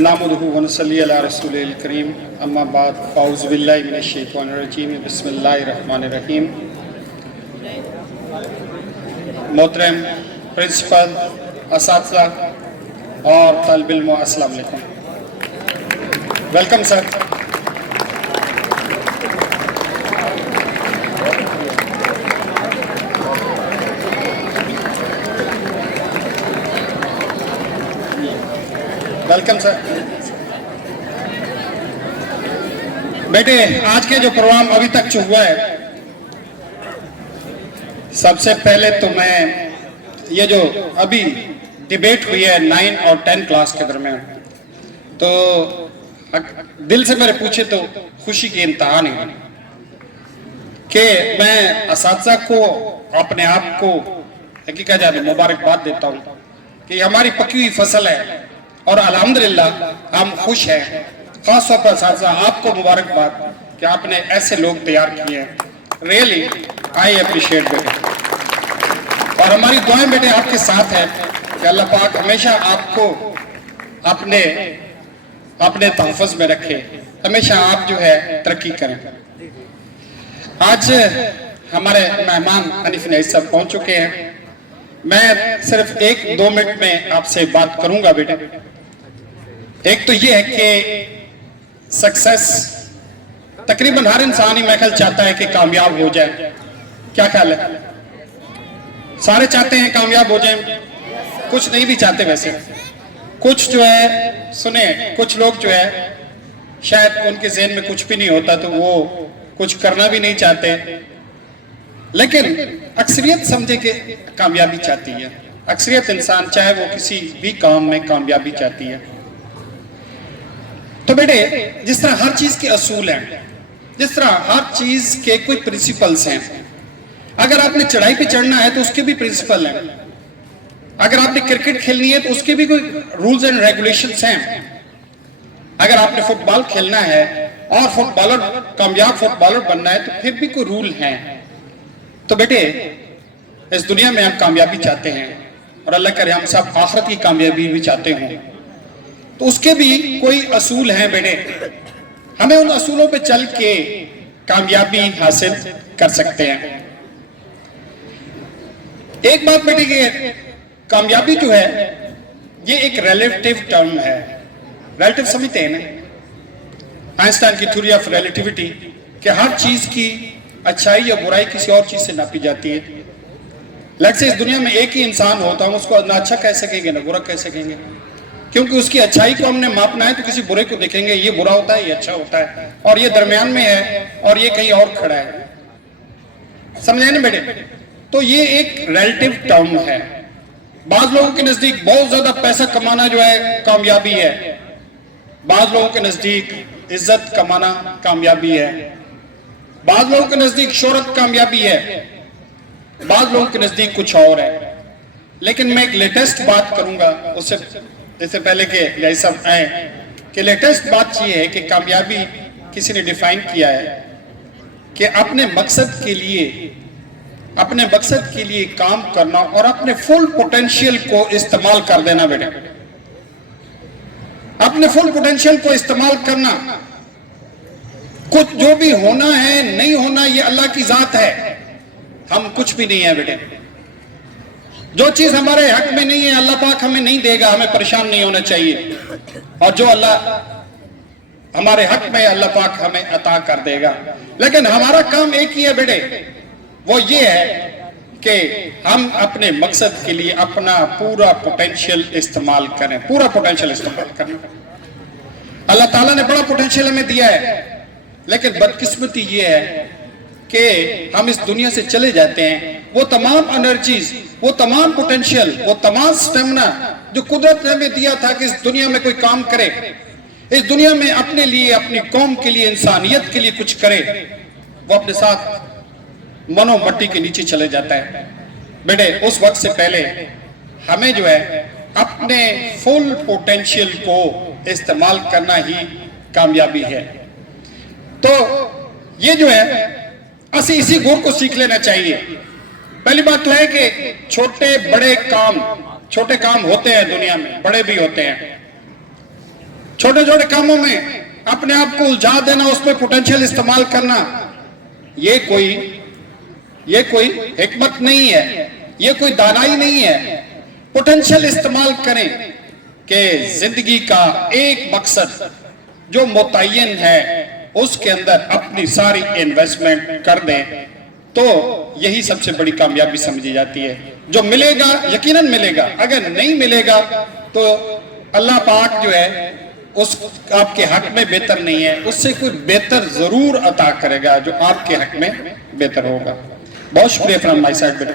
नामुदहु व नसल्ली अला रसूलिल करीम अम्मा बाद फ़ाउज़ु बिल्लाहि मिनश शैतानिर रजीम बिस्मिल्लाहिर रहमानिर रहीम। मोहतरम प्रिंसिपल, असातिज़ा और तालिब इल्म, अस्सलाम वालेकुम। Welcome sir. Welcome sir. बेटे, आज के जो प्रोग्राम अभी तक जो हुआ है, सबसे पहले तो मैं ये जो अभी डिबेट हुई है 9 और 10 क्लास के दरमियान, तो दिल से मेरे पूछे तो खुशी की इंतहा नहीं कि मैं असातिज़ा को अपने आप को हकीकत जाने मुबारकबाद देता हूँ कि हमारी पकी हुई फसल है और अल्हम्दुलिल्लाह हम खुश हैं। खास तौर पर असातिज़ा आपको मुबारकबाद कि आपने ऐसे लोग तैयार किए हैं। रियली आई अप्रिशिएट बेटे, और हमारी दुआएं बेटे आपके साथ है कि अल्लाह पाक हमेशा आपको अपने तहफ़्फ़ुज़ में रखे, हमेशा आप जो है तरक्की करें। आज हमारे मेहमान हनीफ नईस साहब पहुंच चुके हैं। मैं सिर्फ 1-2 मिनट में आपसे बात करूंगा बेटे। एक तो ये है कि सक्सेस तकरीबन हर इंसान ही मैं ख्याल चाहता है कि कामयाब हो जाए। क्या ख्याल है? सारे चाहते हैं कामयाब हो जाएं, कुछ नहीं भी चाहते। वैसे कुछ जो है सुने, कुछ लोग जो है शायद उनके ज़हन में कुछ भी नहीं होता तो वो कुछ करना भी नहीं चाहते, लेकिन अक्सरियत समझे कि कामयाबी चाहती है। अक्सरियत इंसान चाहे वो किसी भी काम में कामयाबी चाहती है। तो बेटे, जिस तरह हर चीज के असूल हैं, जिस तरह हर चीज के कोई प्रिंसिपल्स हैं, अगर आपने चढ़ाई पे चढ़ना है तो उसके भी प्रिंसिपल हैं। अगर आपने क्रिकेट खेलनी है तो उसके भी कोई रूल्स एंड रेगुलेशंस हैं। अगर आपने फुटबॉल खेलना है और कामयाब फुटबॉलर बनना है तो फिर भी कोई रूल हैं। तो बेटे, इस दुनिया में हम कामयाबी चाहते हैं और अल्लाह करे हम सब आखिरत की कामयाबी भी चाहते हों, तो उसके भी कोई असूल हैं बेटे। हमें उन असूलों पे चल के कामयाबी हासिल कर सकते हैं। एक बात बेटे, कि कामयाबी जो है ये एक रिलेटिव टर्म है। रिलेटिव समझते हैं ना, आइंस्टाइन की थ्योरी ऑफ रिलेटिविटी, कि हर चीज की अच्छाई या बुराई किसी और चीज से नापी जाती है। लेट्स से इस दुनिया में एक ही इंसान होता है, उसको ना अच्छा कह सकेंगे ना बुरा कह सकेंगे, क्योंकि उसकी अच्छाई को हमने मापना है तो किसी बुरे को देखेंगे, ये बुरा होता है, ये अच्छा होता है, और ये दरमियान में है, और ये कहीं और खड़ा है। समझे ना बेटे? तो ये एक रिलेटिव टर्म है। बाज लोगों के नजदीक बहुत ज्यादा पैसा कमाना जो है कामयाबी है, बाज लोगों के नजदीक इज्जत कमाना कामयाबी है, बाज लोगों के नजदीक शोहरत कामयाबी है, बाज लोगों के नजदीक कुछ और है। लेकिन मैं एक लेटेस्ट बात करूंगा इससे पहले कि यही सब आए, कि लेटेस्ट बात ये है कि कामयाबी किसी ने डिफाइन किया है कि अपने मकसद के लिए काम करना और अपने फुल पोटेंशियल को इस्तेमाल कर देना बेटे। अपने फुल पोटेंशियल को इस्तेमाल करना, कुछ जो भी होना है नहीं होना ये अल्लाह की जात है, हम कुछ भी नहीं है बेटे। जो चीज हमारे हक में नहीं है अल्लाह पाक हमें नहीं देगा, हमें परेशान नहीं होना चाहिए, और जो अल्लाह हमारे हक में अल्लाह पाक हमें अता कर देगा। लेकिन हमारा काम एक ही है बेटे, वो ये है कि हम अपने मकसद के लिए अपना पूरा पोटेंशियल इस्तेमाल करें। पूरा पोटेंशियल इस्तेमाल करना, अल्लाह ताला ने बड़ा पोटेंशियल हमें दिया है, लेकिन बदकिस्मती ये है कि हम इस दुनिया से चले जाते हैं, वो तमाम एनर्जीज, वो तमाम पोटेंशियल, वो तमाम स्टेमिना जो कुदरत ने हमें दिया था कि इस दुनिया में कोई काम करे, इस दुनिया में अपने लिए, अपनी कौम के लिए, इंसानियत के लिए कुछ करे, वो अपने साथ मनो मट्टी के नीचे चले जाता है बेटे। उस वक्त से पहले हमें जो है अपने फुल पोटेंशियल को इस्तेमाल करना ही कामयाबी है। तो ये जो है इसी गुर को सीख लेना चाहिए। पहली बात तो है कि छोटे काम होते हैं दुनिया में, बड़े भी होते हैं। چھوٹے چھوٹے کاموں میں اپنے آپ کو الجھا دینا, اس میں پوٹینشیل استعمال کرنا, یہ کوئی حکمت نہیں ہے, یہ کوئی دانائی نہیں ہے. پوٹینشیل استعمال کریں کہ زندگی کا ایک مقصد جو متعین ہے اس کے اندر اپنی ساری انویسٹمنٹ کر دیں, تو یہی سب سے بڑی کامیابی سمجھی جاتی ہے. جو ملے گا یقیناً ملے گا, اگر نہیں ملے گا تو اللہ پاک جو ہے اس آپ کے حق میں بہتر نہیں ہے, اس سے کوئی بہتر ضرور عطا کرے گا جو آپ کے حق میں بہتر ہوگا. بہت شکریہ فرام مائی سائڈ بیٹے.